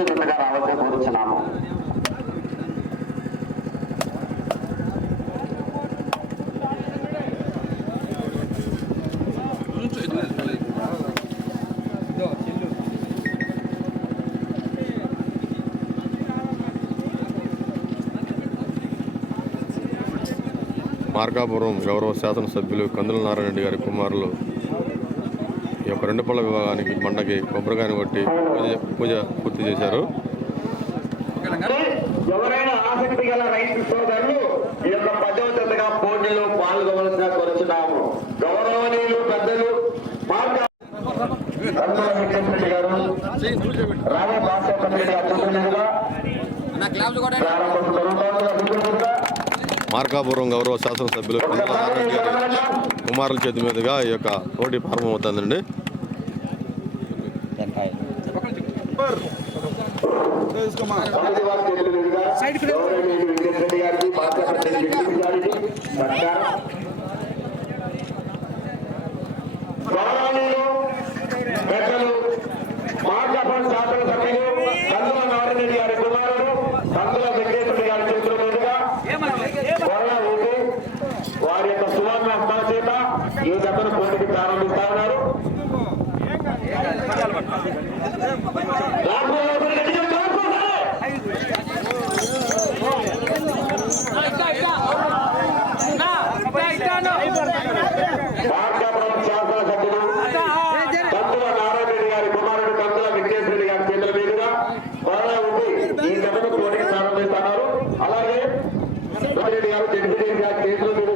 ముందు జతగా రావాల్సి కోరుచున్నాము. మార్కాపురం గౌరవ శాసనసభ్యులు కందుల నారాయణ రెడ్డి గారి కుమారులు ఈ యొక్క రెండు పళ్ళ విభాగానికి మండకి కొబ్బరికాయను కొట్టి పూజ పూర్తి చేశారు. ఎవరైనా ఆసక్తి గల రైతు సోదరులు ఈ యొక్క 10వ జతగా పోటీలో పాల్గొనవలసిగా కోరుచున్నాము. గౌరవనీయులు పెద్దలు గారు రామ భాష కమిటీ అధ్యక్షులుగా మార్కాపురం గౌరవ శాసనసభ్యులు కందుల నారాయణ రెడ్డి గారి కుమారుల చేతి మీదుగా ఈ యొక్క పోటీ ప్రారంభమవుతుందండి. మార్కాపురం శాసనసభ్యులు కందుల నారాయణ రెడ్డి గారి కుమారుడు కందుల వెంకటేశ్వర గారి చేతుల మీదుగా వారి యొక్క సువర్ణ హస్తాల చేత ఈ జతను పోటీకి ప్రారంభిస్తా ఉన్నారు. మార్కాపురం శాసనసభ్యులు కందుల నారాయణ రెడ్డి గారి కుమారుడు కందుల వెంకటేశ్వర రెడ్డి గారి చేతుల మీదుగా ఈ జతను పోటీకి ప్రారంభిస్తున్నారు. అలాగే రెడ్డి గారు జగదీష్ గారి చేతుల మీద